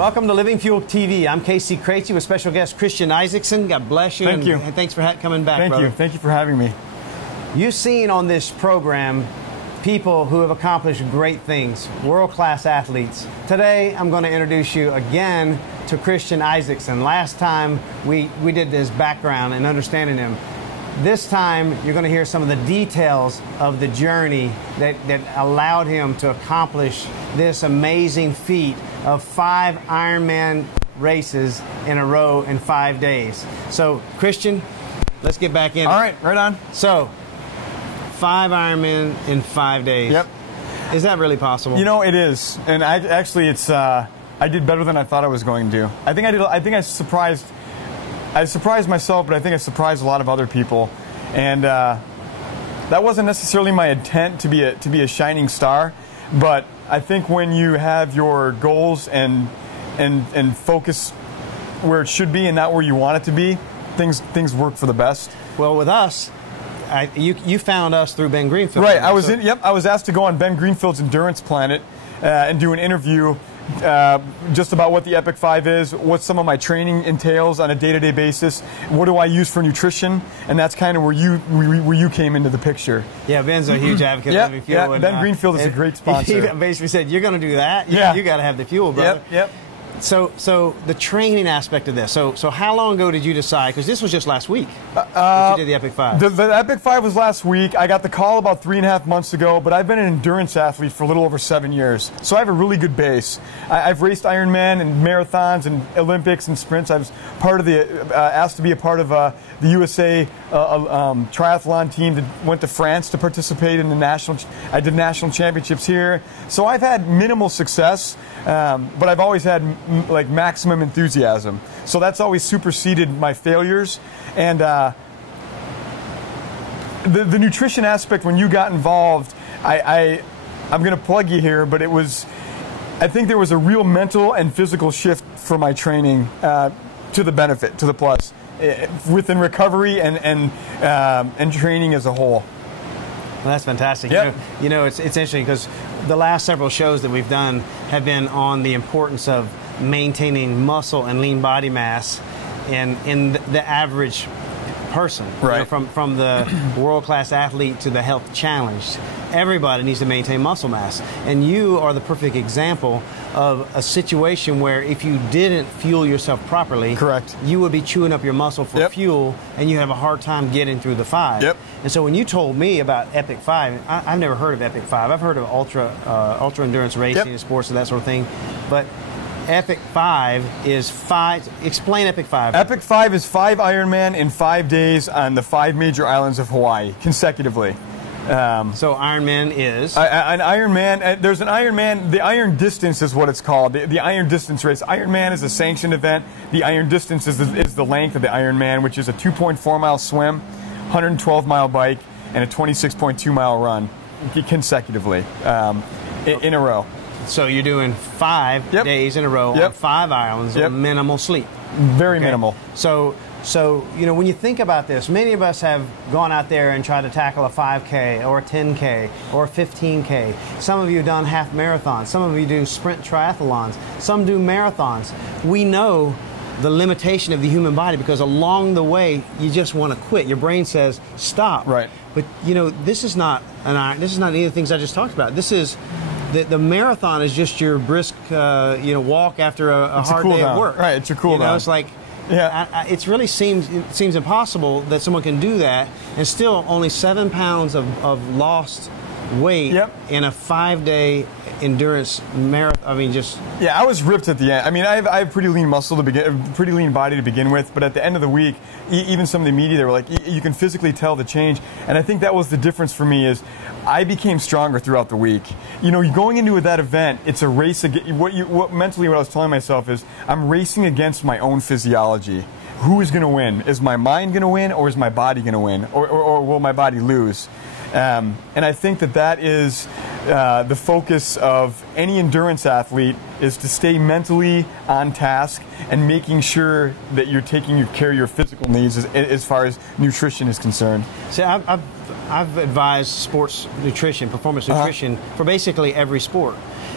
Welcome to LivingFuelTV. I'm Craichy with special guest Christian Isakson. God bless you. Thank you. And thanks for coming back, Thank brother. you. Thank you for having me. You've seen on this program people who have accomplished great things, world-class athletes. Today, I'm going to introduce you again to Christian Isakson. Last time, we did his background and understanding him. This time, you're going to hear some of the details of the journey that allowed him to accomplish this amazing feat of 5 Ironman races in a row in 5 days. So, Christian, let's get back in. All right, right on. So, 5 Ironman in 5 days. Yep. Is that really possible? You know, it is. And I did better than I thought I was going to. I surprised myself, but I think I surprised a lot of other people. And that wasn't necessarily my intent to be a shining star, but I think when you have your goals and focus where it should be and not where you want it to be, things work for the best. Well, with us, you found us through Ben Greenfield. Right. I was asked to go on Ben Greenfield's Endurance Planet and do an interview just about what the Epic 5 is, what some of my training entails on a day-to-day basis, what do I use for nutrition, and that's kind of where you came into the picture. Yeah, Ben's a huge advocate of Living Fuel. Yeah, Ben Greenfield is a great sponsor. He basically said, you're going to do that? Yeah. You got to have the fuel, brother. Yep. So the training aspect of this. So how long ago did you decide? Because this was just last week that you did the Epic 5. The Epic 5 was last week. I got the call about 3.5 months ago, but I've been an endurance athlete for a little over 7 years. So I have a really good base. I've raced Ironman and marathons and Olympics and sprints. I was part of asked to be a part of the USA triathlon team that went to France to participate in I did national championships here. So I've had minimal success, but I've always had like maximum enthusiasm. So that's always superseded my failures. And the nutrition aspect, when you got involved, I'm going to plug you here, but I think there was a real mental and physical shift for my training to the benefit, to the plus, within recovery and training as a whole. Well, that's fantastic. Yep. You know, it's interesting because the last several shows that we've done have been on the importance of maintaining muscle and lean body mass in the average person. Right. You know, from the world-class athlete to the health challenged. Everybody needs to maintain muscle mass. And you are the perfect example of a situation where if you didn't fuel yourself properly, correct, you would be chewing up your muscle for fuel and you have a hard time getting through the 5. Yep. And so when you told me about Epic 5, I've never heard of Epic 5. I've heard of ultra endurance racing and sports and that sort of thing. But Epic 5 is 5. Explain Epic 5. Epic 5 is 5 Ironman in 5 days on the 5 major islands of Hawaii consecutively. So Ironman is? An Ironman, there's an Ironman, the Iron Distance is what it's called, the Iron Distance race. Ironman is a sanctioned event. The Iron Distance is the length of the Ironman, which is a 2.4-mile swim, 112-mile bike, and a 26.2-mile run consecutively in a row. So you're doing 5 days in a row on 5 islands with minimal sleep. Very minimal. So, you know, when you think about this, many of us have gone out there and tried to tackle a 5K or a 10K or a 15K. Some of you have done half marathons. Some of you do sprint triathlons. Some do marathons. We know the limitation of the human body because along the way, you just want to quit. Your brain says, stop. Right. But, you know, this is not any of the things I just talked about. This is... The marathon is just your brisk, walk after a hard day of work. Right, it's your cool down. You know, it's like, it really seems impossible that someone can do that and still only 7 pounds of lost weight in a 5-day endurance marathon. I mean, just I was ripped at the end. I mean, I have pretty lean muscle to begin, pretty lean body to begin with. But at the end of the week, even some of the media, they were like, you can physically tell the change. And I think that was the difference for me is I became stronger throughout the week. You know, going into that event, it's a race. Mentally, what I was telling myself is I'm racing against my own physiology. Who is going to win? Is my mind going to win, or is my body going to win, or will my body lose? And I think that is the focus of any endurance athlete, is to stay mentally on task and making sure that you're taking care of your physical needs as far as nutrition is concerned. See, I've advised sports nutrition, performance nutrition for basically every sport.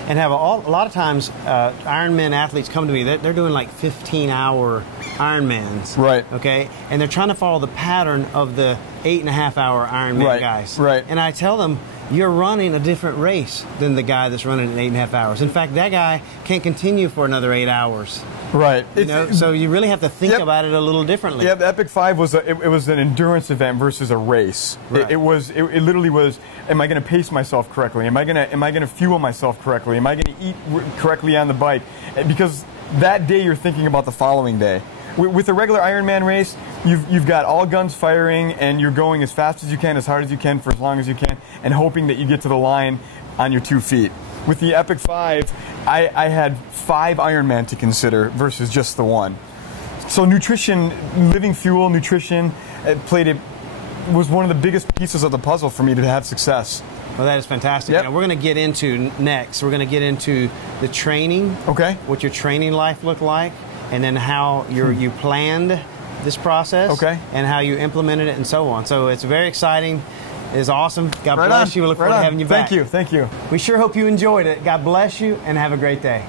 and have a lot of times Ironman athletes come to me. They're doing like 15-hour Ironmans. Right. Okay, and they're trying to follow the pattern of the 8.5-hour Ironman guys. Right. And I tell them, you're running a different race than the guy that's running in 8.5 hours. In fact, that guy can't continue for another 8 hours. Right. You know, so you really have to think about it a little differently. Yeah, the Epic 5 was it was an endurance event versus a race. Right. It literally was. Am I going to pace myself correctly? Am I going to fuel myself correctly? Am I going to eat correctly on the bike? Because that day you're thinking about the following day. With a regular Ironman race, you've got all guns firing and you're going as fast as you can, as hard as you can, for as long as you can, and hoping that you get to the line on your 2 feet. With the Epic 5, I had 5 Ironman to consider versus just the one. So nutrition, Living Fuel nutrition, was one of the biggest pieces of the puzzle for me to have success. Well, that is fantastic. Yep. Now, we're going to get into next. We're going to get into the training. Okay. What your training life looked like, and then how you planned this process. Okay. And how you implemented it, and so on. So it's very exciting. It's awesome. God bless you. We look forward to having you back. Thank you. Thank you. We sure hope you enjoyed it. God bless you, and have a great day.